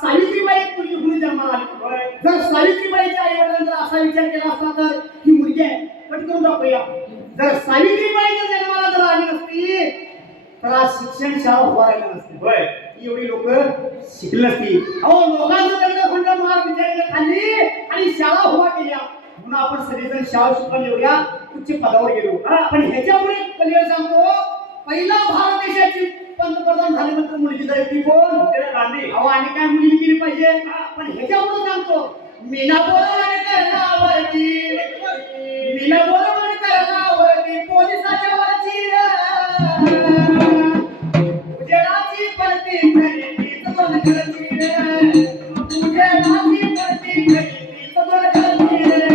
सावित्रीबाई मुलगी म्हणून जन्माला आली. जर सावित्रीबाईच्या आई वडिलांनी असा विचार केला असता तर ही मुलगी आहे कट करून टाकूया. जर सावित्रीबाईच्या जन्माला जर आली नसती तर आज शिक्षण शाळा उभारायला नसती. होय, एवढी लोक शिकली नसती. अहो, लोकांचं त्यांना खंड मार विचारायला खाल्ली आणि शाळा उभा केल्या म्हणून आपण सगळेजण शाळा शिकून एवढ्या उच्च पदावर गेलो. पण ह्याच्यामुळे कलियर सांगतो, पहिला भारत देशाची पंतप्रधान झाल्यानंतर मुलगी झाली ती कोण? गांधी. अहो, आणि काय मुलगी केली पाहिजे? पण ह्याच्यामुळे सांगतो, मीना बरोबर करण्यावरती, मीना बरोबर करण्यावरती पोलिसाच्या वरची उजेडाची पडती खरी सदन करती रे, उजेडाची पडती खरी सदन करती रे.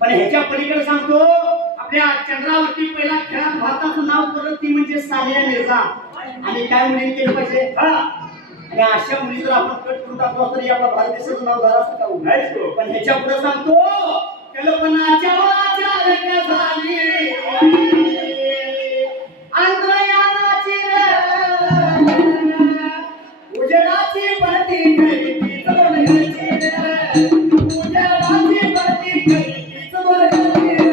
पण ह्याच्या पलीकडे सांगतो, आपल्या चंद्रावरती पहिला खेळात भारताचं नाव करत ती म्हणजे सानिया मिर्झा. आणि काय मुलीने केलं पाहिजे? आणि अशा मुली जर आपण कट करून टाकलो तरी आपल्या भारत देशाचं नाव झालं असतं का? नाही. पण ह्याच्या पुढे सांगतो, कल्पनाच्या झाली अंतरयानाची उजेडाची पडती खरी सदन घरची रे, उजेडाची पडती खरी सदन घरची रे.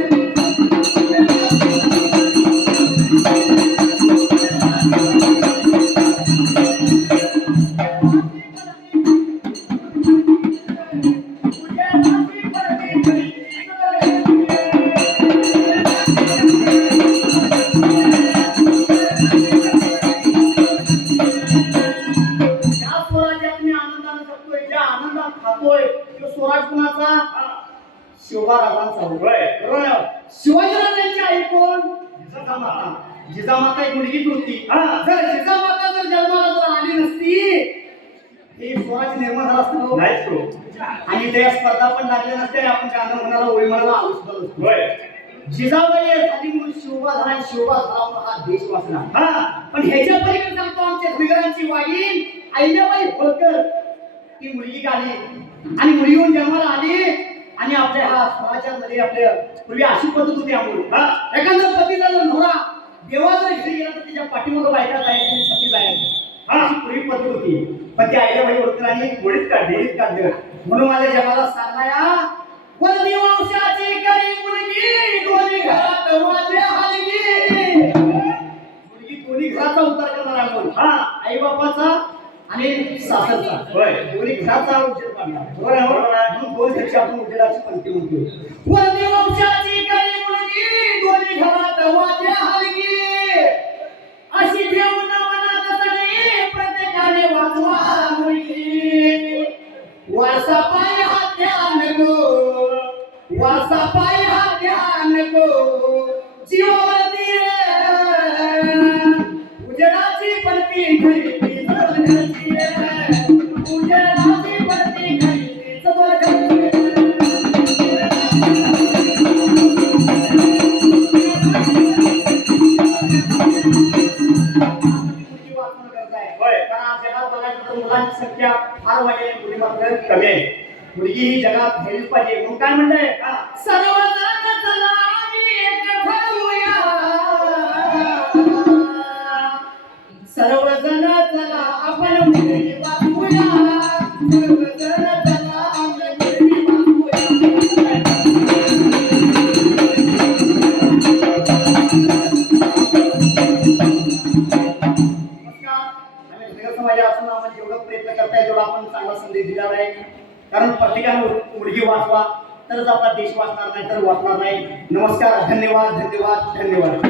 शिवाजीराजांची आई कोण? जिजामाता एक मुलगीच होती. जर जिजामाता जर जन्माला जर आली नसती हे स्वराज निर्माण झाला असतो. आणि त्या स्पर्धा पण लागल्या नसत्या. आपण गाणं म्हणाला, ओळी म्हणाला, आऊस झालो. जिजाबाई झाली म्हणून शिवबा झाला, शिवबा झाला म्हणून हा देश वाचला. पण ह्याच्या पलीकडे सांगतो, आमच्या धुळगरांची वाईन अहिल्याबाई होळकर ती मुलगी आली आणि मुलगी होऊन जन्माला आली. आणि आपल्या हा समाजामध्ये आपल्या पूर्वी अशी पद्धत होती, आम्ही एखादा पतीचा जर नवरा देवा जर घरी गेला तर त्याच्या पाठीमागं बायका जायच्या आणि सती जायच्या. अशी पूर्वी पद्धत होती. पण ती अहिल्याबाई होळकरांनी गोडीत काढलं. म्हणून माझ्या जगाला सांगणाया, वरदी वंशाची करी मुलगी दोन्ही घरात माझ्या हलगी. मुलगी दोन्ही घराचा उद्धार करणार आपण. आई बापाचा आणि सासरचा. दोन्ही घराचा उजेड काढणार. बरोबर आहे. म्हणून दोन घरची आपण उजेडाची पंक्ती म्हणतो. वरदी वंशाची करी मुलगी दोन्ही घरात माझ्या हलगी, अशी ठेवून मनात सगळी प्रत्येकाने वाचवा मुलगी. वारसा पाय हा ध्यान गो, वारसा पाय हा ध्यान गो, जीवावरती उजेडाची पडती खरी सदन घरची रे, उजेडाची पडती खरी सदन घरची रे. मुलांची संख्या फार वाढली, मुली मात्र कमी आहे. मुलगी ही जगात राहिलीच पाहिजे. म्हणून काय म्हणलंय, सर्वजण चला आम्ही एक ठरूया, सर्वजण चला आपण मुलगी वाचूया, सर्वजण चला आपण मुलगी वाचूया. आम्हाला संदेश दिला आहे. कारण प्रत्येकानं मुलगी वाचवा तरच आपला देश वाचणार नाही तर वाचणार नाही. नमस्कार, धन्यवाद, धन्यवाद, धन्यवाद.